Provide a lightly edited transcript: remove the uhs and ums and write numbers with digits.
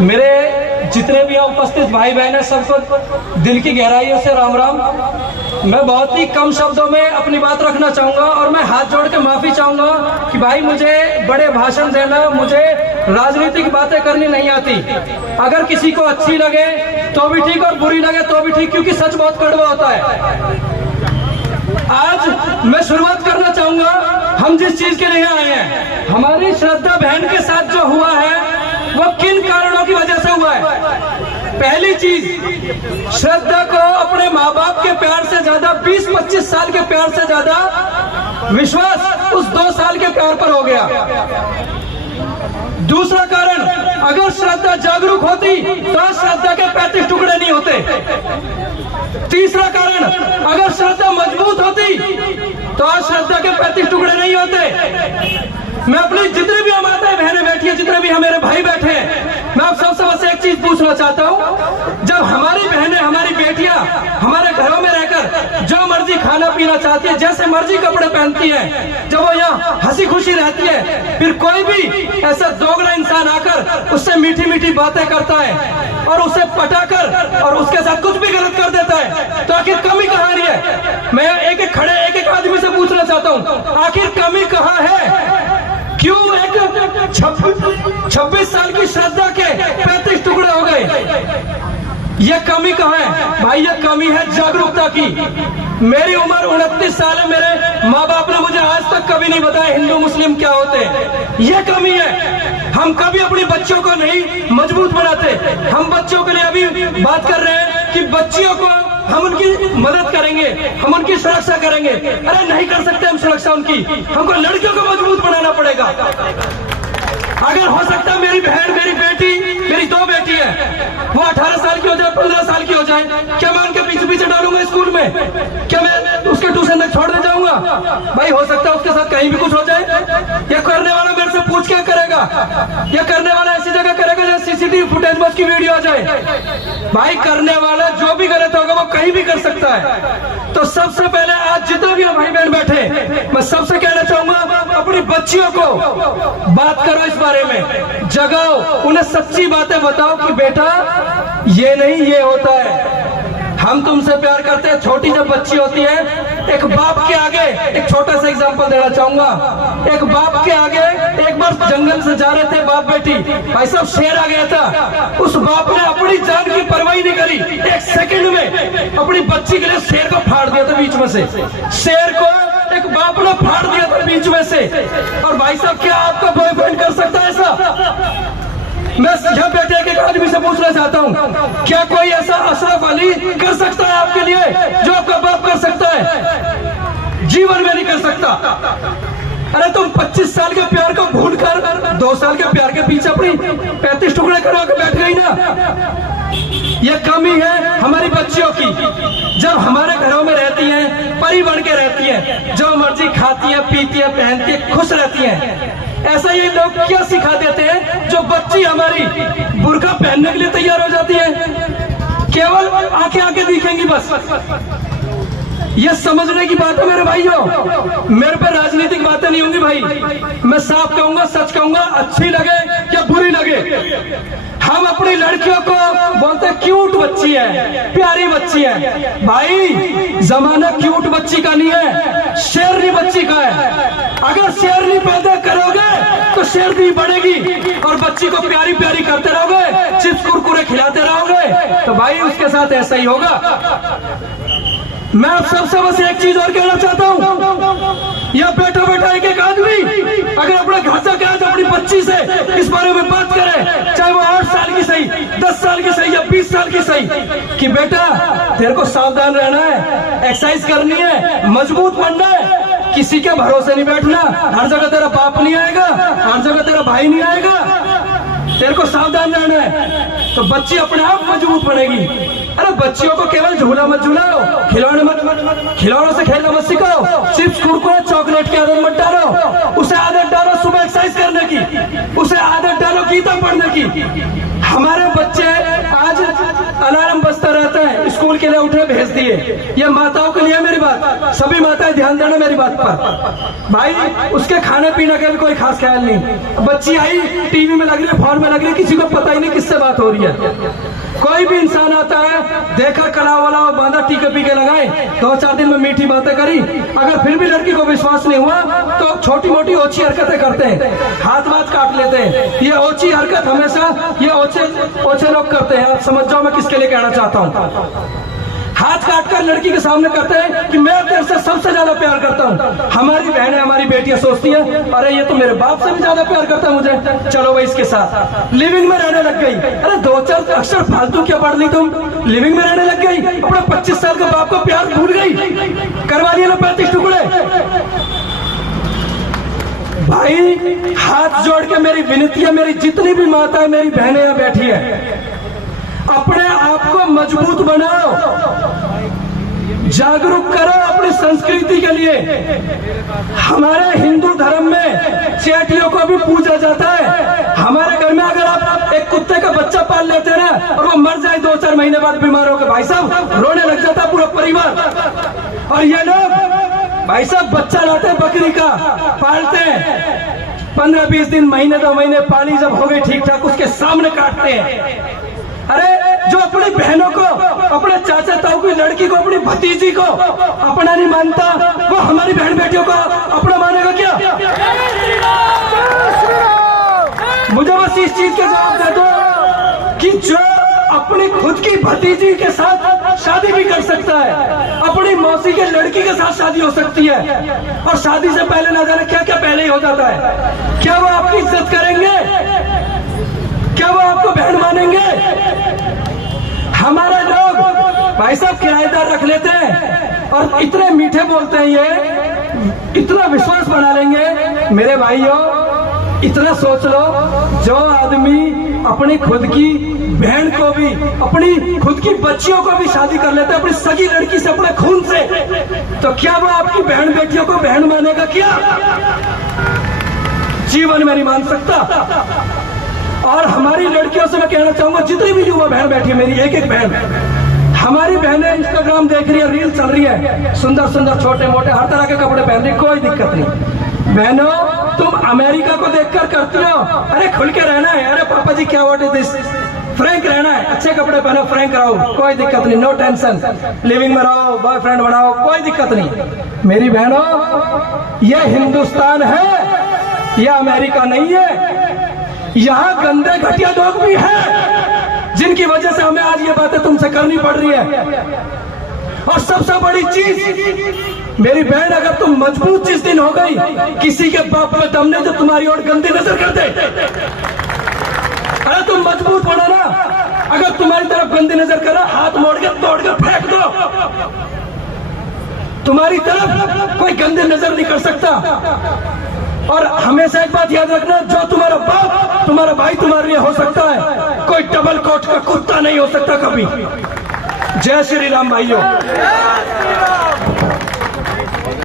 मेरे जितने भी यहाँ उपस्थित भाई बहन हैं, सबको दिल की गहराइयों से राम राम। मैं बहुत ही कम शब्दों में अपनी बात रखना चाहूँगा और मैं हाथ जोड़ के माफ़ी चाहूँगा कि भाई मुझे बड़े भाषण देना, मुझे राजनीतिक बातें करनी नहीं आती। अगर किसी को अच्छी लगे तो भी ठीक और बुरी लगे तो भी ठीक, क्योंकि सच बहुत कड़वा होता है। आज मैं शुरुआत करना चाहूँगा, हम जिस चीज़ के लिए आए हैं, हमारी श्रद्धा बहन के साथ जो हुआ है वो किन कारणों की वजह से हुआ है। पहली चीज, श्रद्धा को अपने माँ बाप के प्यार से ज्यादा, 20-25 साल के प्यार से ज्यादा विश्वास उस 2 साल के प्यार पर हो गया। दूसरा कारण, अगर श्रद्धा जागरूक होती तो श्रद्धा के 35 टुकड़े नहीं होते। तीसरा कारण, अगर श्रद्धा मजबूत होती तो आज श्रद्धा के 35 टुकड़े नहीं होते। मैं अपनी जितने भी माताएं बहनें बैठी हैं, जितने भी हमारे भाई बैठे हैं, मैं आप सबसे बस एक चीज पूछना चाहता हूँ। जब हमारी बहनें, हमारी बेटियां हमारे घरों में रहकर जो मर्जी खाना पीना चाहती है, जैसे मर्जी कपड़े पहनती हैं, जब वो यहाँ हंसी खुशी रहती है, फिर कोई भी ऐसा दोगला इंसान आकर उससे मीठी मीठी बातें करता है और उसे पटाकर और उसके साथ कुछ भी गलत कर देता है, तो आखिर कमी कहाँ रही है? मैं एक एक आदमी से पूछना चाहता हूँ, आखिर कमी कहाँ है? क्यों एक 26 साल की श्रद्धा के 35 टुकड़े हो गए? ये कमी कहाँ है भाई? ये कमी है जागरूकता की। मेरी उम्र 29 साल है, मेरे माँ बाप ने मुझे आज तक कभी नहीं बताया हिंदू मुस्लिम क्या होते हैं। ये कमी है। हम कभी अपनी बच्चों को नहीं मजबूत बनाते। हम बच्चों के लिए अभी बात कर रहे हैं कि बच्चियों को हम उनकी मदद करेंगे, हम उनकी सुरक्षा करेंगे। अरे नहीं कर सकते हम सुरक्षा उनकी, हमको लड़कियों को मजबूत बनाना पड़ेगा। अगर हो सकता है मेरी बहन, मेरी बेटी, मेरी 2 बेटी है, वो 18 साल की हो जाए, 15 साल की हो जाए, क्या मैं उनके पीछे पीछे डालूंगा स्कूल में? क्या मैं उसके ट्यूशन में छोड़ दे जाऊंगा? भाई हो सकता है उसके साथ कहीं भी कुछ हो जाए। ये करने वाला मेरे से पूछ क्या करेगा? ये करने वाला ऐसी जगह करेगा जहाँ सीसीटीवी फुटेज में उसकी वीडियो आ जाए। भाई करने वाला जो भी गलत होगा वो कहीं भी कर सकता है। तो सबसे पहले आज जितने भी भाई बहन बैठे, मैं सबसे कहना चाहूंगा, अपनी बच्चियों को बात करो इस बारे में, जगाओ, उन्हें सच्ची बातें बताओ कि बेटा ये नहीं ये होता है। हम तुमसे प्यार करते हैं। छोटी जब बच्ची होती है, एक बाप के आगे, एक छोटा सा एग्जांपल देना चाहूंगा। एक बाप के आगे एक बार जंगल से जा रहे थे बाप बेटी, भाई साहब शेर आ गया था। उस बाप ने अपनी जान की परवाह नहीं करी, 1 सेकंड में अपनी बच्ची के लिए शेर को फाड़ दिया था बीच में से। शेर को एक बाप ने फाड़ दिया था बीच में से। और भाई साहब क्या आपका बॉयफ्रेंड कर सकता है ऐसा? मैं यहाँ बैठे एक आदमी से पूछना चाहता हूँ, क्या कोई ऐसा अशरफ अली कर सकता है आपके लिए जो आपका बाप कर सकता है? जीवन में नहीं कर सकता। अरे तुम 25 साल के प्यार को भूल कर 2 साल के प्यार के पीछे अपनी 35 टुकड़े करा के बैठ गई ना। ये कमी है हमारी बच्चियों की। जब हमारे घरों में रहती हैं, परी बन के रहती हैं, जो मर्जी खाती है, पीती है, पहनती है, खुश रहती हैं। ऐसा ये लोग क्या सिखा देते हैं? जो बच्ची हमारी बुर्का पहनने के लिए तैयार हो जाती है, केवल आंखें दिखेंगी बस। ये समझने की बात है मेरे भाइयों। मेरे पे राजनीतिक बातें नहीं होंगी भाई। मैं साफ कहूंगा, सच कहूंगा, अच्छी लगे या बुरी लगे। हम अपनी लड़कियों को बोलते हैं क्यूट बच्ची है, प्यारी बच्ची है। भाई जमाना क्यूट बच्ची का नहीं है, शेरनी बच्ची का है। अगर शेरनी पैदा करोगे तो शेरनी बढ़ेगी, और बच्ची को प्यारी प्यारी करते रहोगे, चिप्स कुरकुरे खिलाते रहोगे, तो भाई उसके साथ ऐसा ही होगा। मैं आप सबसे बस एक चीज और कहना चाहता हूँ, यह बैठा बैठा एक आदमी अगर अपने घर से कहे, अपनी बच्ची से इस बारे में बात करे, चाहे वो 8 साल की सही, 10 साल की सही या 20 साल की सही, कि बेटा तेरे को सावधान रहना है, एक्सरसाइज करनी है, मजबूत बनना है, किसी के भरोसे नहीं बैठना, हर जगह तेरा बाप नहीं आएगा, हर जगह तेरा भाई नहीं आएगा, तेरे को सावधान रहना है, तो बच्ची अपने आप मजबूत बनेगी। अरे बच्चियों को केवल झूला मत झूलाओ, खिलौनों से खेलना मत सिखाओ, चिप्स कुरकुरे चॉकलेट की आदत मत डालो, उसे आदत डालो सुबह एक्सरसाइज करने की, उसे आदत डालो गीता पढ़ने की। हमारे बच्चे आज अलार्म बजता रहता है, स्कूल के लिए उठे भेज दिए। ये माताओं के लिए मेरी बात, सभी माताएं ध्यान देना मेरी बात पर। भाई उसके खाने पीने का भी कोई खास ख्याल नहीं। बच्ची आई टीवी में लग रही है, फोन में लग रही है, किसी को पता ही नहीं किससे बात हो रही है। कोई भी इंसान आता है, देखा कला वाला बांधा टीके पीके लगाए, 2-4 दिन में मीठी बातें करी, अगर फिर भी लड़की को विश्वास नहीं हुआ तो छोटी मोटी ओछी हरकतें करते हैं, हाथ वाथ काट लेते हैं। ये ओछी हरकत हमेशा ये ओछे लोग करते हैं। आप समझ जाओ मैं किसके लिए कहना चाहता हूँ। हाथ काट कर लड़की के सामने करते हैं कि मैं तेरे से सबसे ज्यादा प्यार करता हूँ। हमारी बहनें हमारी बेटियां सोचती हैं अरे ये तो मेरे बाप से भी ज्यादा प्यार करता है मुझे, चलो भाई इसके साथ लिविंग में रहने लग गई। अरे 2-4 अक्षर फालतू क्या पढ़ ली तुम, लिविंग में रहने लग गई, अपना 25 साल का बाप को प्यार भूल गई, करवा लिया ना 35 टुकड़े। भाई हाथ जोड़ के मेरी विनती है, मेरी जितनी भी माता है, मेरी बहनें यहाँ बैठी है, अपने आप को मजबूत बनाओ, जागरूक करो अपनी संस्कृति के लिए। हमारे हिंदू धर्म में चेटियों को भी पूजा जाता है। हमारे घर में अगर आप एक कुत्ते का बच्चा पाल लेते हैं ना और वो मर जाए 2-4 महीने बाद बीमार होकर, भाई साहब रोने लग जाता है पूरा परिवार। और ये लोग भाई साहब बच्चा लाते हैं बकरी का, पालते हैं, 15-20 दिन, महीने 2 महीने पाली जब हो गई ठीक ठाक, उसके सामने काटते हैं। अरे जो अपनी बहनों को, अपने चाचा ताऊ की लड़की को, अपनी भतीजी को अपना नहीं मानता, वो हमारी बहन बेटियों को अपना मानेगा क्या? मुझे बस इस चीज का जवाब दे दो कि जो अपनी खुद की भतीजी के साथ शादी भी कर सकता है, अपनी मौसी के लड़की के साथ शादी हो सकती है, और शादी से पहले ना जाने क्या क्या पहले ही हो जाता है। क्या वो आपकी इज्जत करेंगे? क्या वो आपको बहन मानेंगे? हमारे लोग भाई साहब किराएदार रख लेते हैं और इतने मीठे बोलते हैं, ये इतना विश्वास बना लेंगे। मेरे भाइयों इतना सोच लो, जो आदमी अपनी खुद की बहन को भी, अपनी खुद की बच्चियों को भी शादी कर लेते हैं अपनी सगी लड़की से, अपने खून से, तो क्या वो आपकी बहन बेटियों को बहन मानेगा क्या? जीवन में नहीं मान सकता। और हमारी लड़कियों से मैं कहना चाहूंगा, जितनी भी युवा बहन बैठी है, मेरी एक बहन, हमारी बहनें इंस्टाग्राम देख रही है, रील चल रही है, सुंदर सुंदर छोटे मोटे हर तरह के कपड़े पहन रही, कोई दिक्कत नहीं। बहनों तुम अमेरिका को देखकर करती हो, अरे खुल के रहना है, अरे पापा जी क्या व्हाट इज दिस, फ्रैंक रहना है, अच्छे कपड़े पहनो, फ्रैंक रहो, कोई दिक्कत नहीं, नो टेंशन, लिविंग में रहो, बॉयफ्रेंड बनाओ, कोई दिक्कत नहीं। मेरी बहनों यह हिंदुस्तान है, यह अमेरिका नहीं है। यहाँ गंदे घटिया लोग भी हैं जिनकी वजह से हमें आज ये बातें तुमसे करनी पड़ रही है। और सबसे बड़ी चीज मेरी बहन, अगर तुम मजबूत जिस दिन हो गई, किसी के बाप में दम नहीं जो तुम्हारी ओर गंदी नजर कर दे। अरे तुम मजबूत पड़ो ना, अगर तुम्हारी तरफ गंदी नजर करा, हाथ मोड़ के तोड़ के फेंक दो, तुम्हारी तरफ कोई गंदी नजर नहीं कर सकता। और हमेशा एक बात याद रखना, जो तुम्हारा बाप, तुम्हारा भाई तुम्हारे लिए हो सकता है, कोई डबल कोट का कुत्ता नहीं हो सकता कभी। जय श्री राम भाइयों।